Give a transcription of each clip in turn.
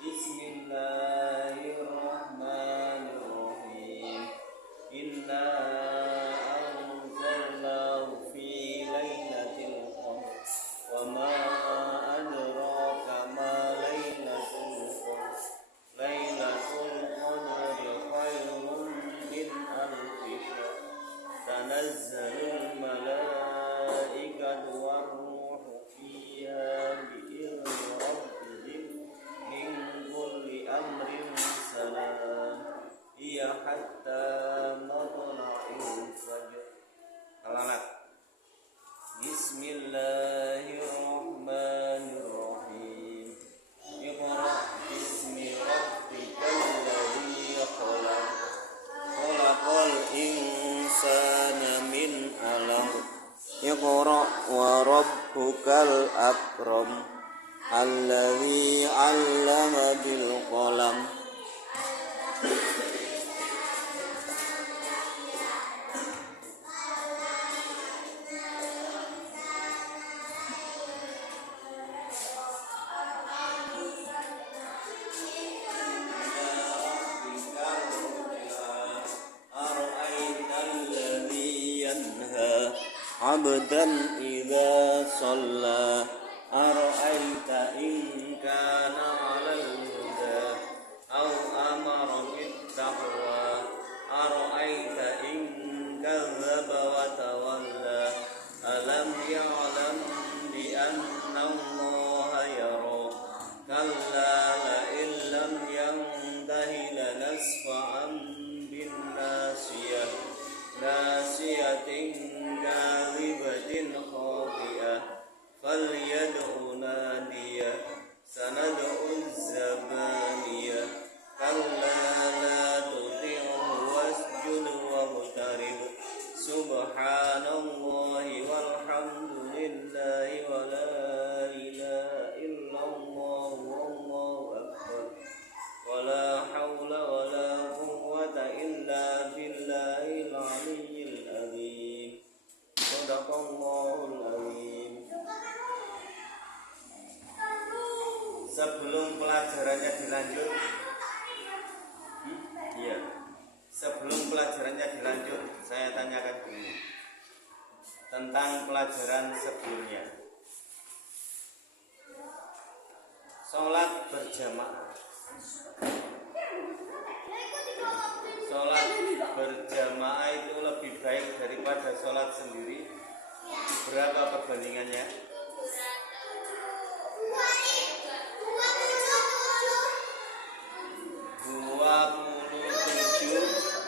Bismillahirrahmanirrahim. Inna anzalnahu fi lailatul qadr. Wa ma adraka ma lailatul qadr. Lailatul qadri khairun min alfi syahr. Tanazzalul malaikatu war-ruhu fiha bi'izni rabbihim min kulli amrin salam. Iya hatta matla'il fajr. Alat. Bismillahirrahmanirrahim. Iqra bismi rabbikal ladzi khalaq. Khalaqal insana min 'alaq. Iqra wa rabbukal akram. Alladzi 'allama bil qalam. Abdan idza shalla ara'aita in kana 'alal huda aw amara bit taqwa ara'aita in kadzdzaba wa tawalla alam ya'lam bi anna Allaha yara kalla la illam yantahi lanasfa'an bin nasiyah nasiyatin kadhibatin khati'ah falyad'u nadiyah sanad'u zabaniyah kalla la tuti'hu wasjud waqtarib subhanallahi walhamdulillahi wa la ilaha illallah wallahu akbar wa la hawla wa la quwwata illa billahil aliyyil azim. Shadaqallahul azim. Sebelum pelajarannya dilanjut, iya. Sebelum pelajarannya dilanjut, saya tanyakan dulu tentang pelajaran sebelumnya. Sholat berjamaah. Sholat berjamaah itu lebih baik daripada sholat sendiri. Berapa perbandingannya? 27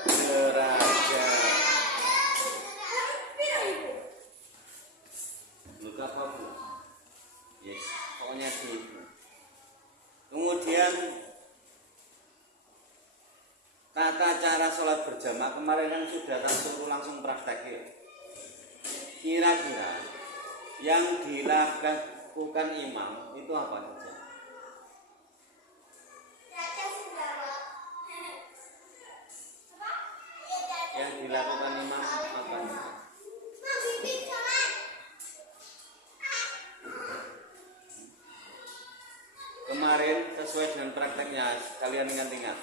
derajat. Luka kamu? Yes, pokoknya gitu. Kemudian tata cara sholat berjamaah kemarin kan sudah suruh langsung praktek ya. Kira-kira yang dilakukan imam itu apa saja? Yang dilakukan imam apa? Kemarin sesuai dengan prakteknya kalian ingat-ingat.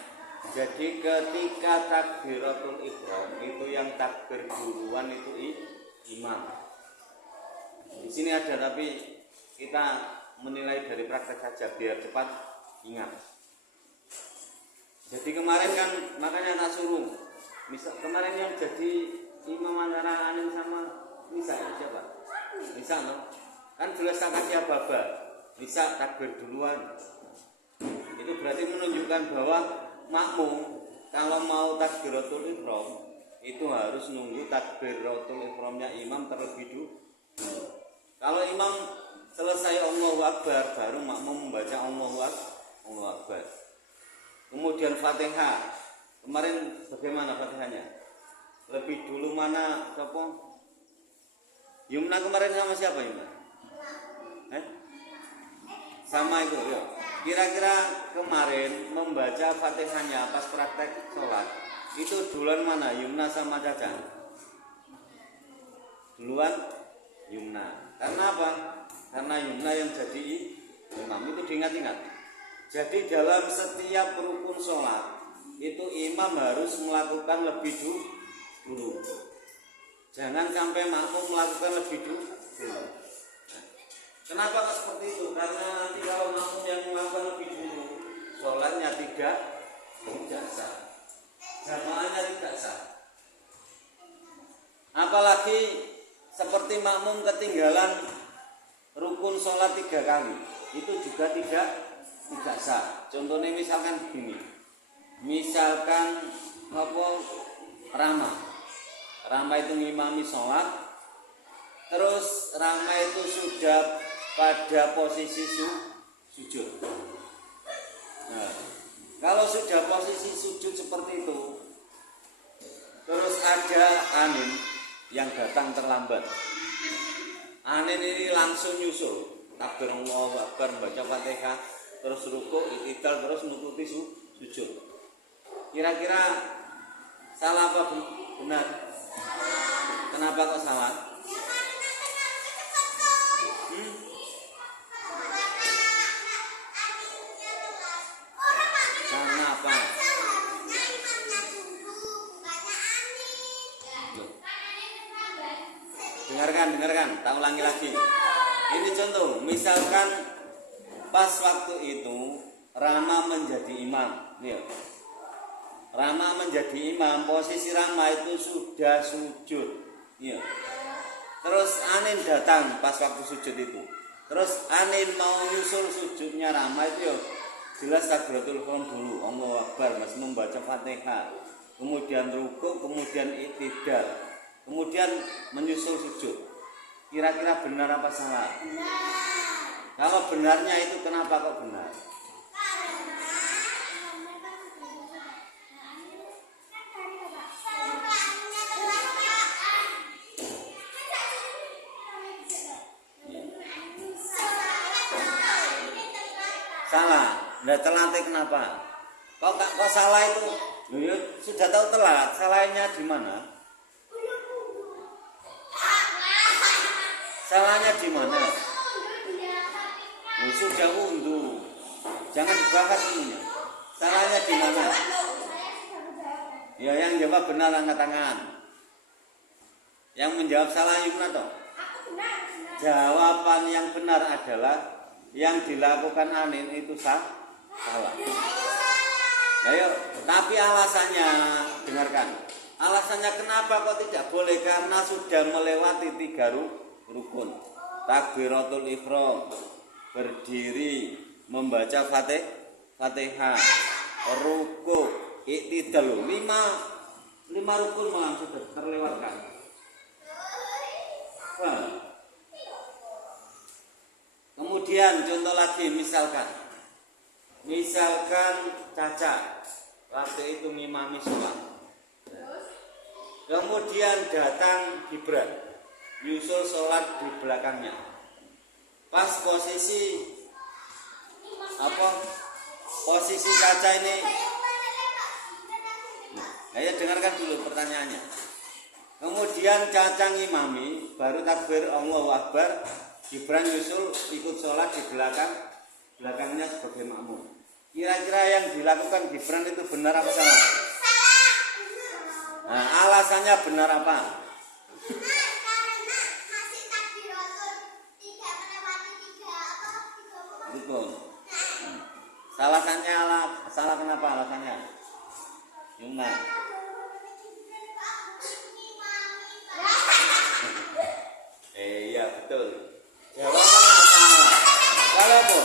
Jadi ketika takbiratul ihram itu yang takbir duluan itu imam. Di sini ada tapi kita menilai dari praktek saja biar cepat ingat. Jadi kemarin kan makanya tak suruh. Misal kemarin yang jadi imam antara Anin sama Nisa siapa? Nisa no? Kan jelas kakaknya Baba. Nisa takbir duluan. Itu berarti menunjukkan bahwa makmum kalau mau takbiratul ihram itu harus nunggu takbiratul ihramnya imam terlebih dulu. Kalau imam selesai Allahu Akbar baru makmum membaca Allahu Akbar. Kemudian Fatihah. Kemarin bagaimana Fatihahnya? Lebih dulu mana siapa? Yumna kemarin sama siapa Yumna? Sama itu ya. Kira-kira kemarin membaca Fatihahnya pas praktek sholat itu duluan mana? Yumna sama Caca? Duluan Yumna. Karena apa? Karena Yumna yang jadi imam itu diingat-ingat. Jadi dalam setiap rukun sholat itu imam harus melakukan lebih dulu. Jangan sampai makmum melakukan lebih dulu. Kenapa kok seperti itu? Karena nanti kalau makmum yang melakukan lebih dulu, sholatnya tidak sah, jamaahnya tidak sah. Apalagi seperti makmum ketinggalan rukun sholat 3 kali, itu juga tidak sah. Contohnya misalkan begini, misalkan Rama itu ngimami sholat, terus Rama itu sudah pada posisi sujud. Nah, kalau sudah posisi sujud seperti itu, terus ada Anin yang datang terlambat. Anin ini langsung nyusul, takbir Allahu Akbar, baca Fatihah, terus rukuk, i'tidal, terus nututi sujud. Kira-kira salah apa benar? Kenapa kok salah? Kenapa? Dengarkan, tak ulangi lagi. Ini contoh, misalkan pas waktu itu Rama menjadi imam. Nih, Rama menjadi imam, posisi Rama itu sudah sujud. Iya. Terus Anin datang pas waktu sujud itu. Terus Anin mau nyusul sujudnya Rama itu ya jelas takbiratul ihram dulu, Allahu Akbar, masih membaca Fatihah. Kemudian rukuk, kemudian i'tidal. Kemudian menyusul sujud. Kira-kira benar apa salah? Kalau benarnya itu kenapa kok benar? Salah. Nah, telatnya kenapa? Kok salah itu? Ya, sudah tahu telat. Salahnya di mana? Salahnya di mana? Sudah wudhu. Jangan dibahas semuanya. Salahnya di mana? Ya, yang jawab benar angkat tangan. Yang menjawab salah yang mana toh? Jawaban yang benar adalah yang dilakukan Anin itu salah. Nah, yuk, tapi alasannya, dengarkan. Alasannya kenapa kok tidak boleh? Karena sudah melewati 3 rukun. Takbiratul ihram, berdiri, membaca Fatihah, rukuk, i'tidal. 5 rukun malah sudah terlewatkan. Wah. Kemudian contoh lagi, misalkan Caca waktu itu ngimami sholat, kemudian datang Gibran nyusul sholat di belakangnya. Pas posisi Caca ini, ayo dengarkan dulu pertanyaannya. Kemudian Caca ngimami, baru takbir Allahu Akbar, Gibran nyusul ikut sholat di belakangnya sebagai makmum. Kira-kira yang dilakukan Gibran itu benar apa salah? Nah, alasannya benar apa? Betul. Salah kenapa alasannya? Yuna. Iya betul. Jawabannya salah. Kalau apa?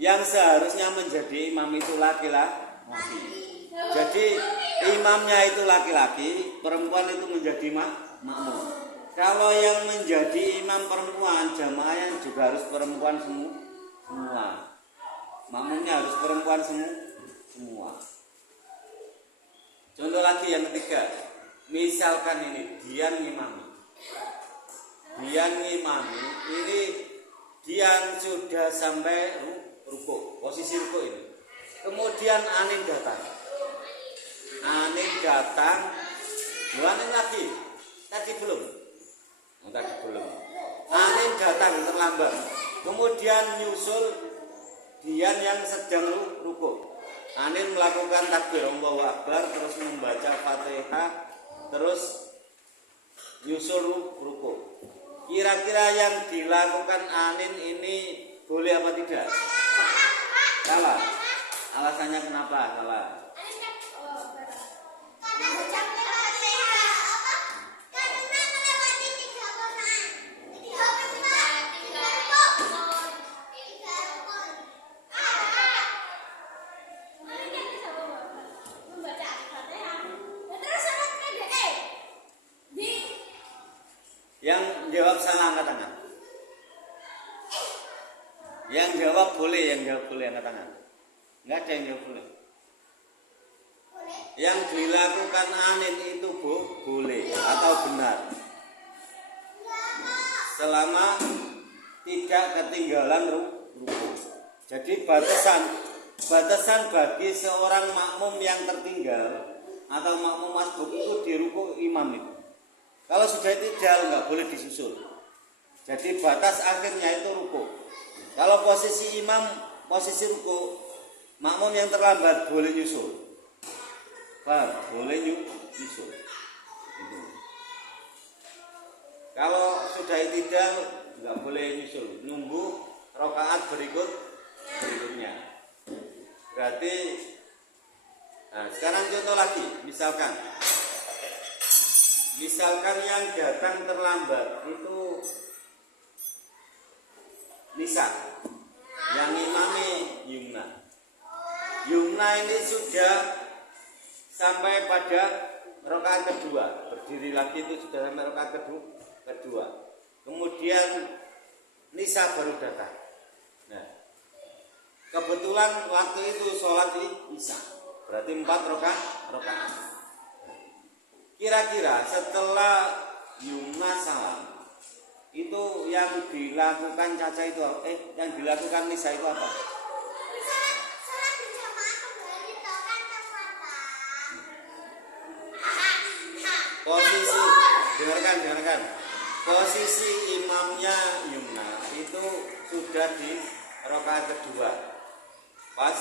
Yang seharusnya menjadi imam itu laki-laki. Jadi imamnya itu laki-laki, perempuan itu menjadi makmum. Kalau yang menjadi imam perempuan, jamaahnya juga harus perempuan semua. Makmumnya harus perempuan semua. Contoh lagi yang ketiga, misalkan ini Dian ngimami, ini Dian sudah sampai rukuk, posisi rukuk ini. Kemudian Anin datang, Anin lagi, tadi belum. Anin datang terlambat, kemudian nyusul Dian yang sedang ruku. Anin melakukan takbir Allahu Akbar, terus membaca Fatihah, terus nyusul ruku. Kira-kira yang dilakukan Anin ini boleh apa tidak? Salah. Alasannya kenapa salah? Yang jawab salah angkat tangan. Yang jawab boleh, angkat tangan. Enggak ada yang jawab boleh. Yang dilakukan Anin itu boleh atau benar. Selama tidak ketinggalan ruku. Jadi batasan bagi seorang makmum yang tertinggal atau makmum masbuk itu di ruku imam itu. Kalau sudah tidak nggak boleh disusul. Jadi batas akhirnya itu ruku. Kalau posisi imam, posisi ruku, makmum yang terlambat boleh nyusul. Paham? Boleh nyusul. Itu. Kalau sudah tidak nggak boleh nyusul. Nunggu rakaat berikutnya. Berarti, nah sekarang contoh lagi, misalkan yang datang terlambat itu Nisa, yang imami Yumna. Yumna ini sudah sampai pada rakaat kedua, berdiri lagi itu sudah sampai rakaat kedua. Kemudian Nisa baru datang. Nah, kebetulan waktu itu sholat Isya, berarti 4 rakaat. Kira-kira setelah Yumna salam itu yang dilakukan Caca itu yang dilakukan Nisa itu apa? Salat berjamaah kembali kan Posisi dengarkan. Posisi imamnya Yumna itu sudah di rakaat kedua. Pas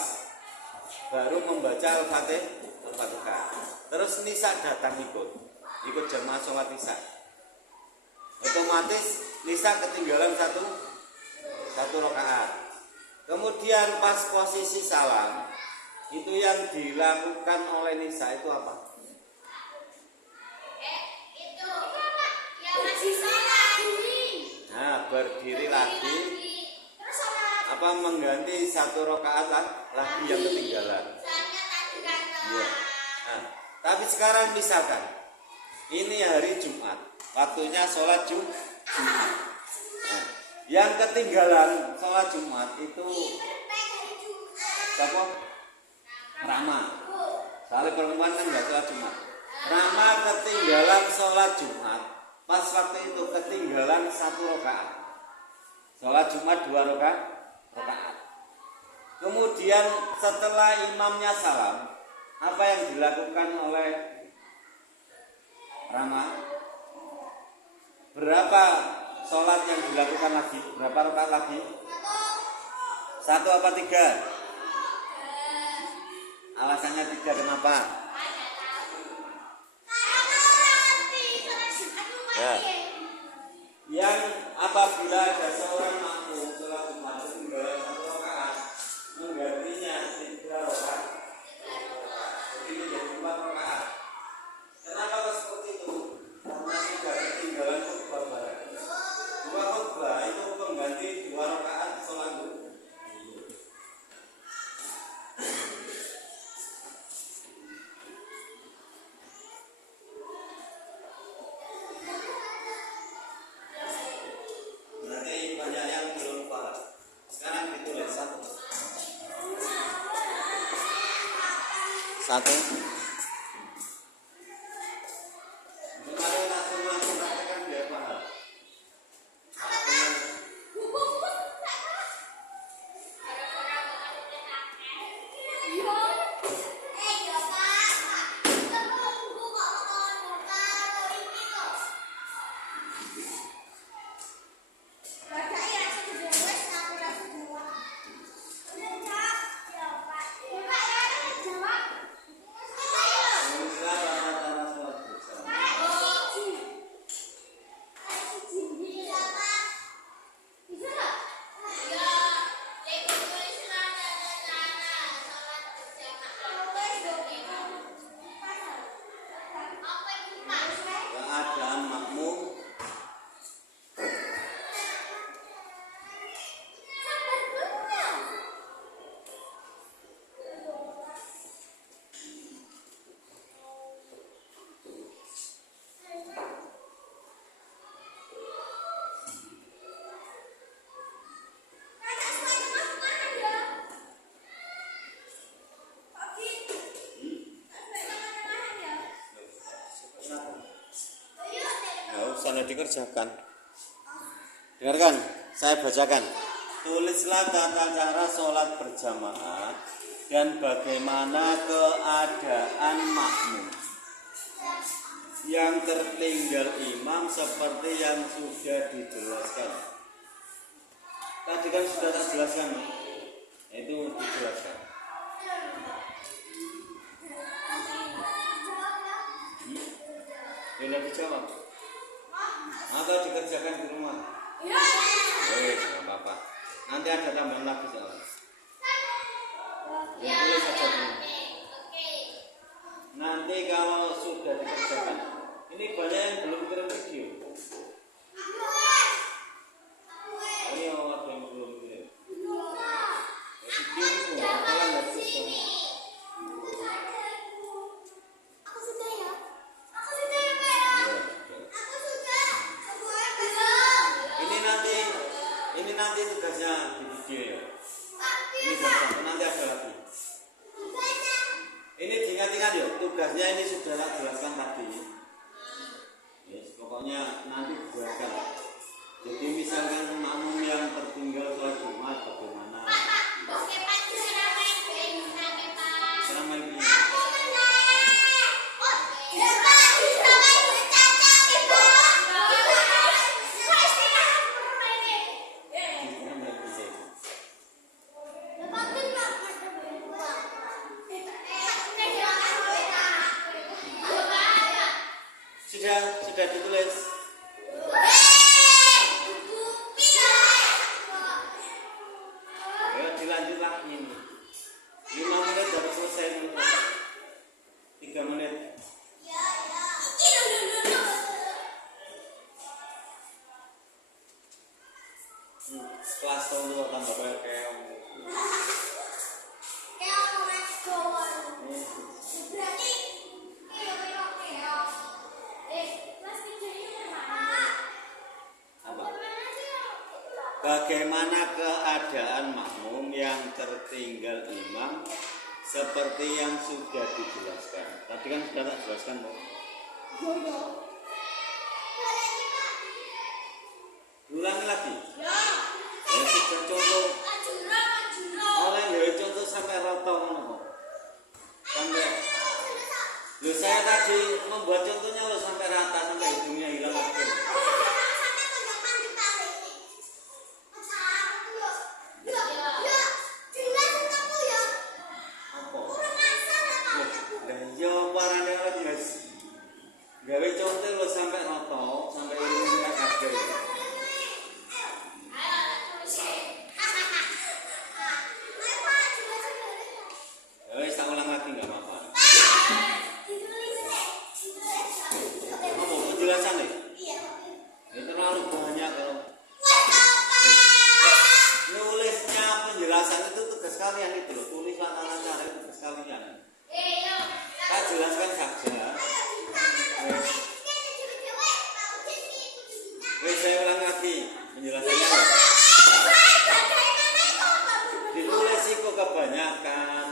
baru membaca Al-Fatihah. Terus Nisa datang ikut jamaah sholat Isya. Otomatis Nisa ketinggalan satu rakaat. Kemudian pas posisi salam itu yang dilakukan oleh Nisa itu apa? Itu yang masih salat. Nah, berdiri lagi. Apa mengganti 1 rakaat lagi yang ketinggalan? Iya. Nah, tapi sekarang misalkan ini hari Jumat, waktunya sholat Jumat. Nah, yang ketinggalan sholat Jumat itu siapa? Rama. Soalnya perempuan kan nggak sholat Jumat. Rama ketinggalan sholat Jumat. Pas waktu itu ketinggalan 1 rakaat. Sholat Jumat 2 rakaat. Kemudian setelah imamnya salam, apa yang dilakukan oleh Rama? Berapa sholat yang dilakukan lagi? Berapa rakaat lagi? 1 apa 3? Alasannya 3 kenapa? Ya. Yang apabila ada seorang makmum sholat Jumat ketinggalan 1 rakaat, menggantinya 3 rakaat. Ini jadi 4 rakaat. Kenapa seperti itu? Karena sudah ketinggalan khutbah. 2 khutbah itu pengganti 2 rakaat sholat zuhur. Berarti banyak yang belum paham. Sekarang ditulis 1. Kemarin langsung praktekkan biar paham. tanda dikerjakan. Dengarkan, saya bacakan. Tulislah tata cara sholat berjamaah dan bagaimana keadaan makmum yang tertinggal imam seperti yang sudah dijelaskan. Tadi kan sudah tak jelaskan, itu dijelaskan. Sudah dijawab. Atau dikerjakan di rumah? Nggak apa-apa. Nanti ada tambahan lagi soalnya. Ya tulis saja dulu. Nanti kalau sudah dikerjakan, ini banyak yang belum kirim video. Ayo ada yang belum kirim. Video itu bakalan nggak bisa. Ini nanti tugasnya di video ya. Ini jangan nanti ada lagi. Ini diingat-ingat ya, tugasnya ini sudah tak jelaskan tadi. Yes, pokoknya nanti dijelaskan. Jadi misalkan makmum yang tertinggal sholat Jumat bagaimana? Ceramah ini. Sudah ditulis. Ya dilanjut lagi ini. 5 menit baru selesai dulu. 3 menit. Kelas tahun lu tambah kayak bagaimana keadaan makmum yang tertinggal imam seperti yang sudah dijelaskan. Tadi kan sudah tak jelaskan, Pak. Ulangi lagi. Ya. Contoh. Oleh ya contoh sampai roto ngono kok. Sampai. Loh saya tadi membuat contohnya loh sampai rata sampai hidungnya hilang lagi. Gawe contoh lo sampai roto, sampai ilmunya kabeh. Wes tak ulang lagi enggak apa-apa. Oh, penjelasan nih? Iya. Itu terlalu banyak kalau. Nulisnya penjelasan itu tugas kalian itu loh. Tulis tata cara itu tugas kalian. Saya jelaskan saja. Saya ulang lagi penjelasannya. Ditulis itu kebanyakan.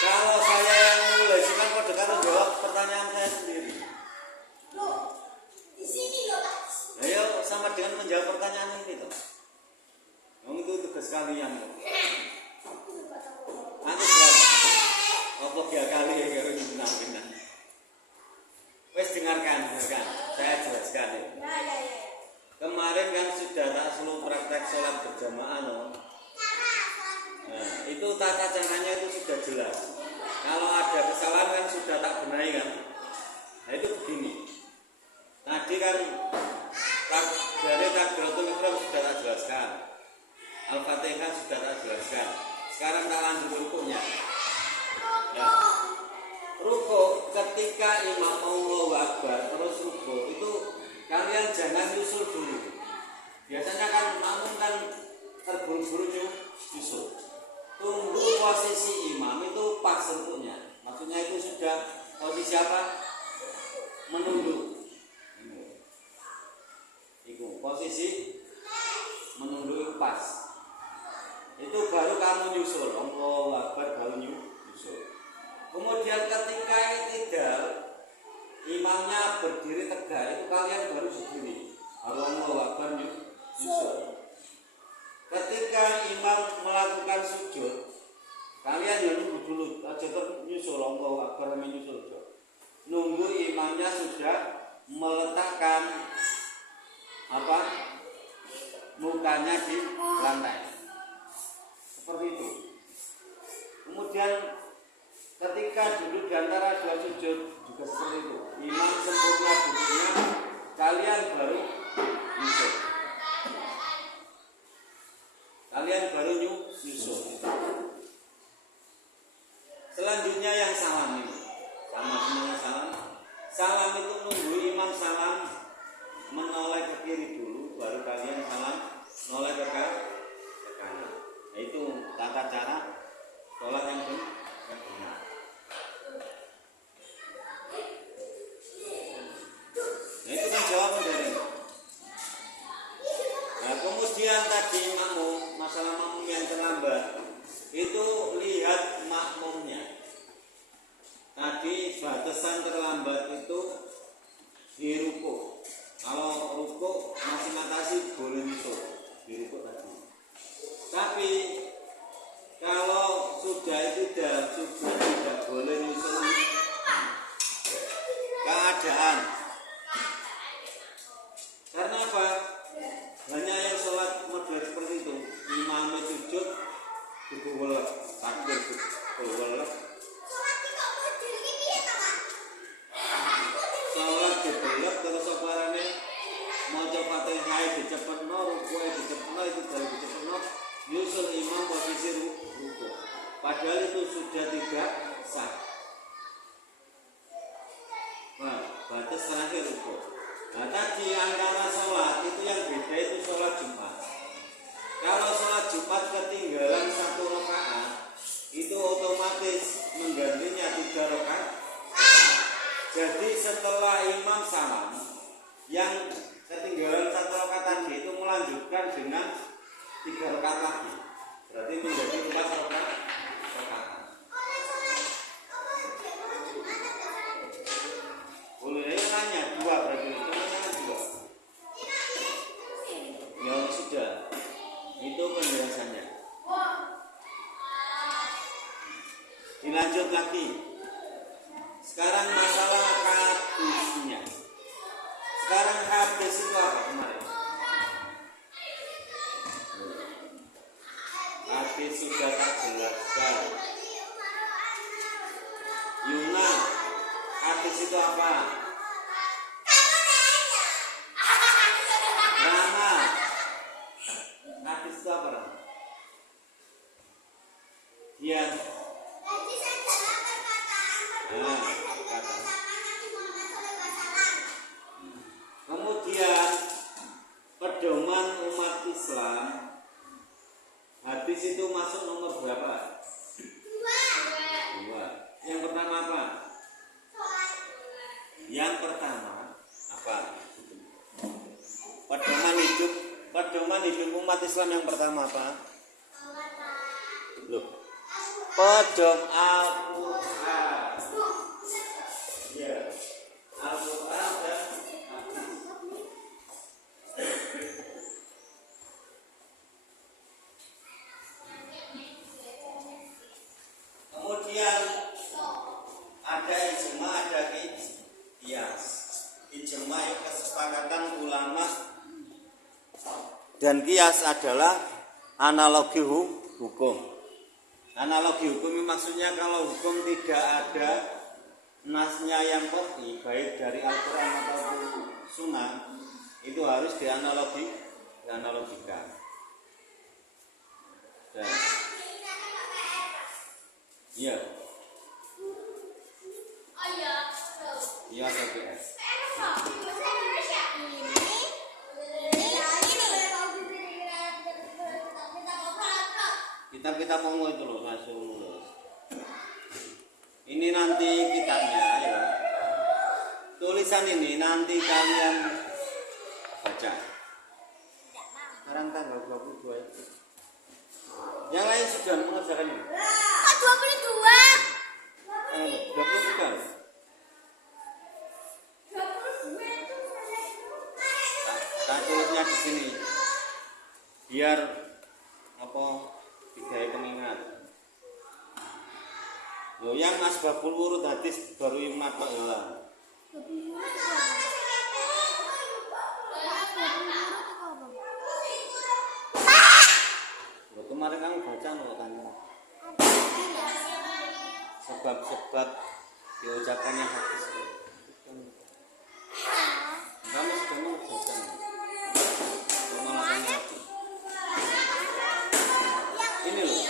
Kalau saya yang nulis kan kode karo jawab pertanyaan saya sendiri. Ayo sama dengan menjawab pertanyaan ini toh. Itu tugas kalian loh. Nanti buat apa dia kali ya kalau digunakan. Wes dengarkan. Saya jelaskan ya. Kemarin kan sudah tak seluruh praktek sholat berjamaah loh. Nah, itu tata caranya itu sudah jelas. Kalau ada kesalahan kan sudah tak benahi kan. Nah itu begini. Tadi kan dari takbiratul ihram sudah tak jelaskan. Al-Fatihah sudah tak jelaskan. Sekarang tak lanjut rukuknya. Ya. Rukuk ketika imam Allahu Akbar terus rukuk itu kalian jangan nyusul dulu. Biasanya kan makmum kan terburu-buru nyusul. Tunggu posisi imam itu pas rukuknya. Maksudnya itu sudah posisi apa? Menunduk. Itu posisi menunduk pas. Itu baru kamu nyusul. Allahu Akbar baru nyusul. Kemudian ketika tidak imamnya berdiri tegak, itu kalian baru berdiri. Allahu Akbar nyusul. Ketika imam melakukan sujud, kalian ya nunggu dulu, aja nyusul. Allahu Akbar menyusul. Nunggu imamnya sudah meletakkan mukanya di lantai. Seperti itu. Kemudian ketika duduk di antara dua sujud juga seperti itu. Imam sempurna duduknya, kalian baru nyusul. Selanjutnya yang salam ini. Sama semuanya salam. Salam itu nunggu imam salam menoleh ke kiri dulu, baru kalian salam menoleh ke kanan. Nah, itu tata cara sholat yang benar. Nah, itu kan jawaban dari. Nah, kemudian tadi masalah makmum yang terlambat, itu lihat makmumnya. Tadi batasan terlambat itu di ruku. Kalau ruku masih matasi boleh nyusul di ruku tadi. Tapi kalau sudah tidak boleh nyusul keadaan. Karena apa? Hanya yang sholat model seperti itu, imamnya sujud dibelek, takbir dibelek. Sholat dibelek terus sabarane maca Fatihah dicepetno, ruku'e dicepetno, itu baru dicepetno, nyusul imam posisi ruku'. Padahal itu sudah tidak sah. Nah, batas terakhir ruku'. Nah, tadi antara sholat itu yang beda itu sholat Jumat. Kalau sholat Jumat ketinggalan 1 rakaat, itu otomatis menggantinya 3 rakaat. Jadi setelah imam salam, yang ketinggalan 1 rakaat tadi itu melanjutkan dengan 3 rakaat lagi. Berarti menjadi 4 rakaat. Boleh nanya 2 berarti. Ya sudah, itu penjelasannya. Dilanjut lagi. Sekarang masalah hadisnya. Sekarang hadis itu apa kemarin? Hadis sudah tak jelaskan. Yuna, hadis itu apa? Rama. Hadis itu apa? Dia. Kemudian pedoman umat Islam, hadis itu masuk nomor berapa? 2. Yang pertama apa? Yang pertama apa? Pedoman hidup umat Islam yang pertama apa? Loh. Pedoman Al-Quran. Ya. Al-Quran dan kemudian ada ijma, ada qiyas. Ijma itu kesepakatan ulama dan qiyas adalah analogi hukum. Analogi hukum maksudnya kalau hukum tidak ada nasnya yang pasti, baik dari Al-Quran ataupun Sunnah, itu harus dianalogikan. Dan iya. Iya, TPS. Kita mau itu loh, langsung lulus. Ini nanti kitabnya ya. Tulisan ini nanti kalian baca. Sekarang tanggal 22 itu. Yang lain sudah mengerjakan ini. 22. biar apa digawe pengingat. Yo yang asbabul wurud hadis baru imat kok ya lah. Lo kemarin kamu baca lo kan sebab-sebab diucapkannya hadis. Kamu sudah mengerjakan penolakannya. Ini loh.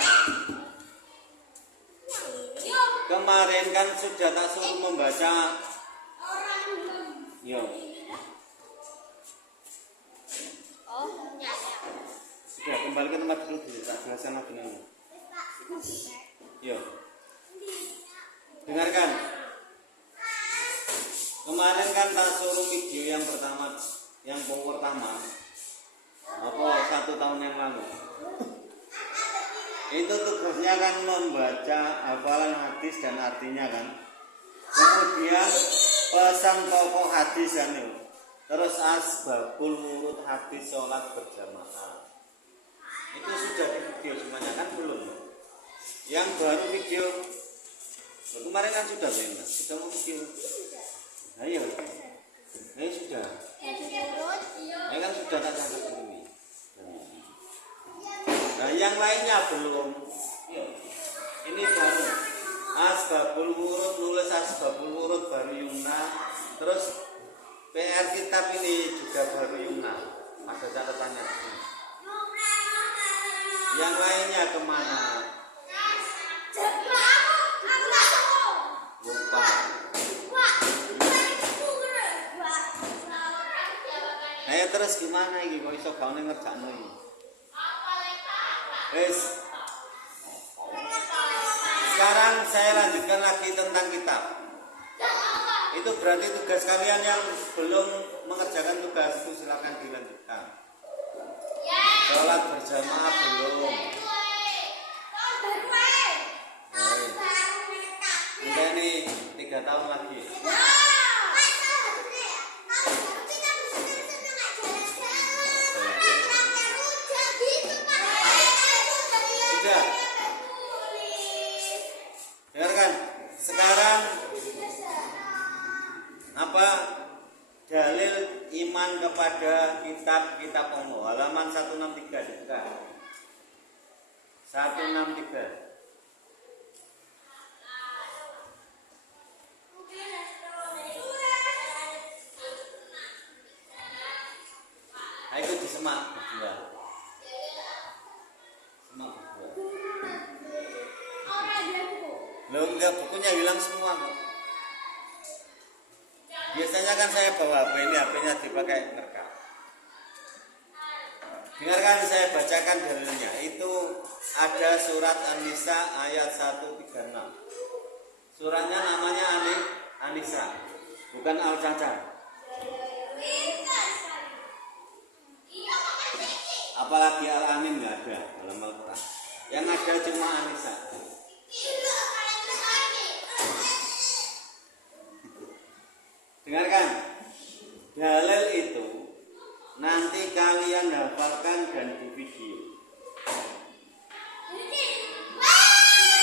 Kemarin kan sudah tak suruh membaca. Yo. Sudah kembali ke tempat dulu dulu. Tak jelaskan lagi nih. Yo. Dengarkan. Kemarin kan tak suruh video yang pertama, yang pertama. Apa 1 tahun yang lalu. Itu tugasnya kan membaca hafalan hadis dan artinya kan. Kemudian pesan pokok hadis kan itu. Terus asbabul wurud hadis sholat berjamaah. Itu sudah di video semuanya kan belum. Yang baru video kemarin kan sudah benar. Sudah mau video. Ayo. Ayo sudah. Ayo kan sudah tak catat ini. Nah yang lainnya belum. Ini baru asbabul wurud, nulis asbabul wurud baru Yumna. Terus PR kitab ini juga baru Yumna. Ada catatannya. Yang lainnya kemana? Lupa. Ayo terus gimana ini? Kok iso gawe ngerjakno iki? Sekarang saya lanjutkan lagi tentang kitab. Itu berarti tugas kalian yang belum mengerjakan tugas itu silakan dilanjutkan. Sholat berjamaah belum. Ini 3 tahun lagi. Sudah. Dengarkan. Sekarang apa dalil iman kepada kitab-kitab Allah halaman 163 dibuka. 163. Ayo disemak berdua. Semak berdua. Loh enggak, bukunya hilang semua kok. Biasanya kan saya bawa HP ini, HP-nya dipakai ngerekam. Dengarkan saya bacakan dalilnya. Itu ada surat An-Nisa ayat 136. Suratnya namanya An-Nisa, bukan Al-Caca. Apalagi Al-Amin nggak ada dalam Al-Quran. Yang ada cuma An-Nisa. Dengarkan, dalil itu nanti kalian hafalkan dan di video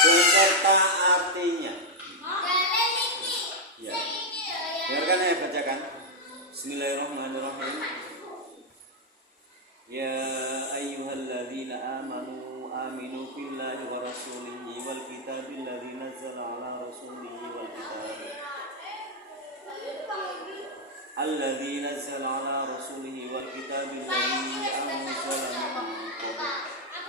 beserta artinya. Ya. Dengarkan saya bacakan. Bismillahirrahmanirrahim. Ya ayyuhalladzina amanu aminu billahi wa rasulihi wal kitabil ladzi nazzala ala rasulihi wal kitab alladzi nazzala ala rasulihi wal kitabil ladzi anzala min qabl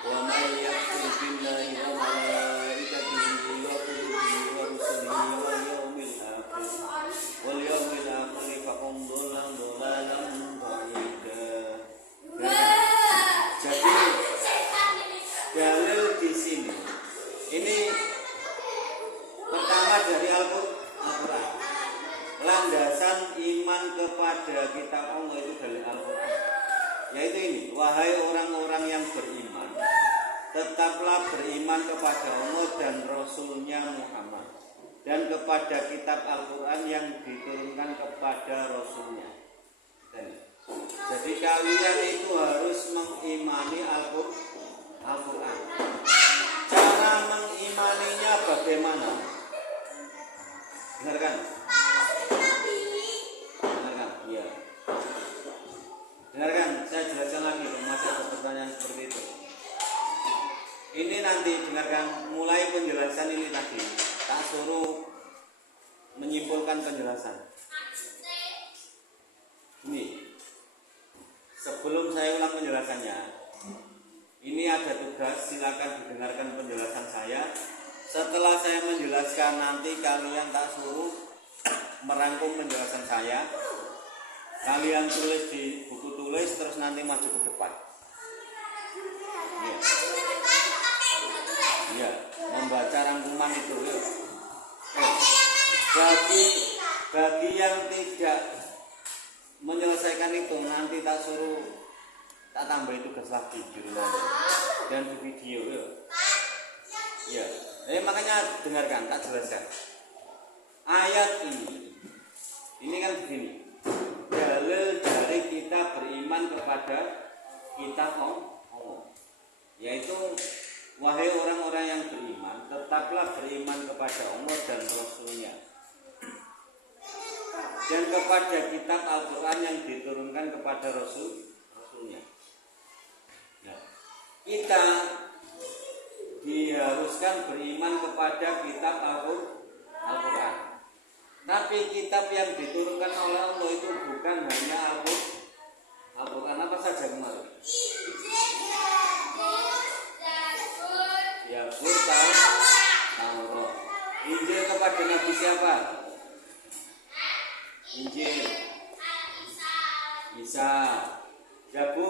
wa man yakfur billahi wa malaikatihi wa kutubihi wa rusulihi wal yawmil akhir faqad dhalalan ba'ida. Jadi dalil di sini ini pertama dari Al-Quran. Landasan iman kepada kitab Allah itu dari Al-Quran. Yaitu ini, wahai orang-orang yang beriman, tetaplah beriman kepada Allah dan Rasulnya Muhammad, dan kepada kitab Al-Quran yang diturunkan kepada Rasulnya. Dan Jadi kalian itu harus mengimani Al-Quran. Cara mengimaninya bagaimana? Dengarkan. Dengarkan, iya. Dengarkan, saya jelaskan lagi kalau masih ada pertanyaan seperti itu. Ini nanti dengarkan, mulai penjelasan ini tadi. Tak suruh menyimpulkan penjelasan. Ini sebelum saya ulang penjelasannya, ini ada tugas, silakan didengarkan penjelasan saya. Setelah saya menjelaskan, nanti kalian tak suruh merangkum penjelasan saya. Kalian tulis di buku tulis, terus nanti maju ke depan. Ya, membaca rangkuman itu. Ya. Bagi yang tidak menyelesaikan itu, nanti tak suruh tak tambah tugas lagi di rumah dan di video. Ya. Makanya dengarkan, tak jelaskan. Ayat ini kan begini. Dalil dari kita beriman kepada kitab Allah, yaitu wahai orang-orang yang beriman, tetaplah beriman kepada Allah dan Rasul-Nya, dan kepada kitab Al-Quran yang diturunkan kepada Rasul-Nya. Nah, kita diharuskan beriman kepada kitab Al-Quran. Tapi kitab yang diturunkan oleh Allah itu bukan hanya Al-Quran. Apa saja kemarin? Ya, Taurat. Injil kepada Nabi siapa? Injil Isa. Zabur